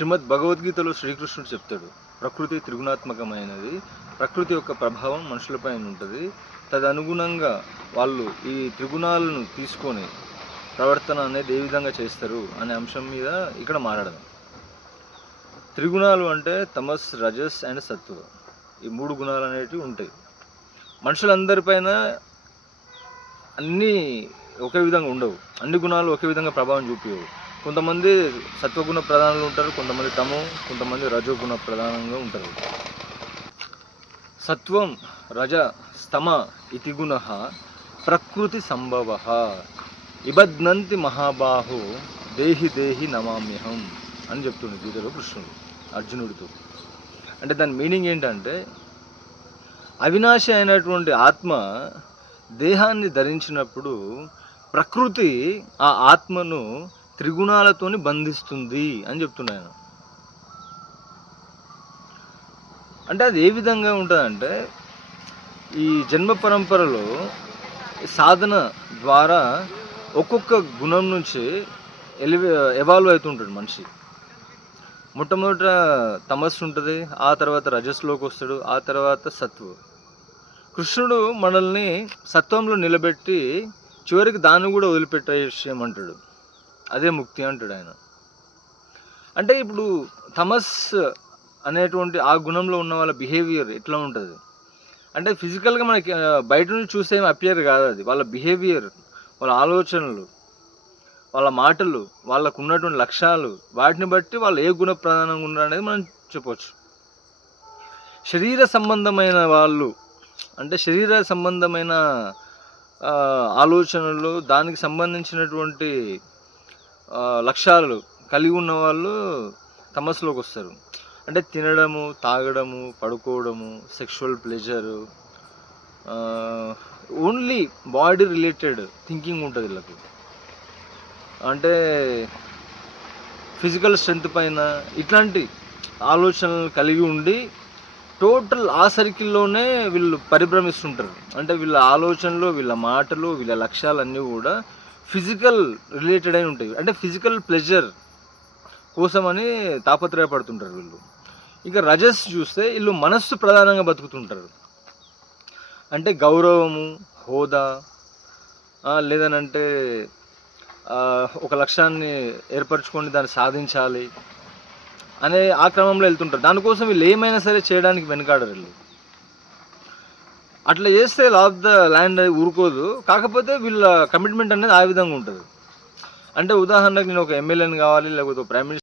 శ్రీమద్ భగవద్గీతలో శ్రీకృష్ణుడు చెప్తాడు, ప్రకృతి త్రిగుణాత్మకమైనది, ప్రకృతి యొక్క ప్రభావం మనుషులపైన ఉంటుంది, తదనుగుణంగా వాళ్ళు ఈ త్రిగుణాలను తీసుకొని ప్రవర్తన అనేది ఏ విధంగా చేస్తారు అనే అంశం మీద ఇక్కడ మాట్లాడదాం. త్రిగుణాలు అంటే తమస్, రజస్ అండ్ సత్వ. ఈ 3 గుణాలు అనేటివి ఉంటాయి. మనుషులందరిపైన అన్నీ ఒకే విధంగా ఉండవు, అన్ని గుణాలు ఒకే విధంగా ప్రభావం చూపించవు. కొంతమంది సత్వగుణ ప్రధానంగా ఉంటారు, కొంతమంది తమో, కొంతమంది రజోగుణ ప్రధానంగా ఉంటారు. సత్వం రజ స్తమ ఇతి గుణ ప్రకృతి సంభవ ఇబధ్నంతి మహాబాహో దేహి దేహి నమామ్యహం అని చెప్తుంది గీతలో కృష్ణుడు అర్జునుడితో. అంటే దాని మీనింగ్ ఏంటంటే, అవినాశి అయినటువంటి ఆత్మ దేహాన్ని ధరించినప్పుడు ప్రకృతి ఆ ఆత్మను త్రిగుణాలతోని బంధిస్తుంది అని చెప్తున్నాను. అంటే అది ఏ విధంగా ఉంటుందంటే, ఈ జన్మ పరంపరలో సాధన ద్వారా ఒక్కొక్క గుణం నుంచి ఎవాల్వ్ అవుతుంటాడు మనిషి. మొట్టమొదట తమస్సు ఉంటుంది, ఆ తర్వాత రజస్లోకి వస్తాడు, ఆ తర్వాత సత్వ. కృష్ణుడు మనల్ని సత్వంలో నిలబెట్టి చివరికి దాన్ని కూడా వదిలిపెట్టేసేయమంటాడు. అదే ముక్తి అంటాడు ఆయన. అంటే ఇప్పుడు తమస్ అనేటువంటి ఆ గుణంలో ఉన్న వాళ్ళ బిహేవియర్ ఎట్లా ఉంటుంది అంటే, ఫిజికల్గా మనకి బయట నుంచి చూస్తే ఏమి అపియర్ కాదు అది. వాళ్ళ బిహేవియర్, వాళ్ళ ఆలోచనలు, వాళ్ళ మాటలు, వాళ్ళకు ఉన్నటువంటి లక్ష్యాలు, వాటిని బట్టి వాళ్ళు ఏ గుణ ప్రధానంగా ఉన్నారు అనేది మనం చెప్పవచ్చు. శరీర సంబంధమైన వాళ్ళు అంటే శరీర సంబంధమైన ఆలోచనలు, దానికి సంబంధించినటువంటి లక్ష్యాలు కలిగి ఉన్న వాళ్ళు తమస్సులోకి వస్తారు. అంటే తినడము, తాగడము, పడుకోవడము, sexual pleasure, only body related thinking ఉంటుంది వీళ్ళకి. అంటే ఫిజికల్ స్ట్రెంత్ పైన ఇట్లాంటి ఆలోచనలు కలిగి ఉండి టోటల్ ఆ సర్కిల్లోనే వీళ్ళు పరిభ్రమిస్తుంటారు. అంటే వీళ్ళ ఆలోచనలు, వీళ్ళ మాటలు, వీళ్ళ లక్ష్యాలన్నీ కూడా ఫిజికల్ రిలేటెడ్ అయి ఉంటాయి. అంటే ఫిజికల్ ప్లెజర్ కోసమని తాపత్రయపడుతుంటారు వీళ్ళు. ఇక రజస్ చూస్తే వీళ్ళు మనస్సు ప్రధానంగా బతుకుతుంటారు. అంటే గౌరవము, హోదా, లేదనంటే ఒక లక్ష్యాన్ని ఏర్పరచుకొని దాన్ని సాధించాలి అనే ఆ క్రమంలో వెళ్తుంటారు. దానికోసం వీళ్ళు ఏమైనా సరే చేయడానికి వెనకాడరు వీళ్ళు. అట్లా చేస్తే లా ఆఫ్ ద ల్యాండ్ ఊరుకోదు. కాకపోతే వీళ్ళ కమిట్మెంట్ అనేది ఆ విధంగా ఉంటుంది. అంటే ఉదాహరణకు నేను ఒక ఎమ్మెల్యేని కావాలి, లేకపోతే ప్రైమ్ మినిస్టర్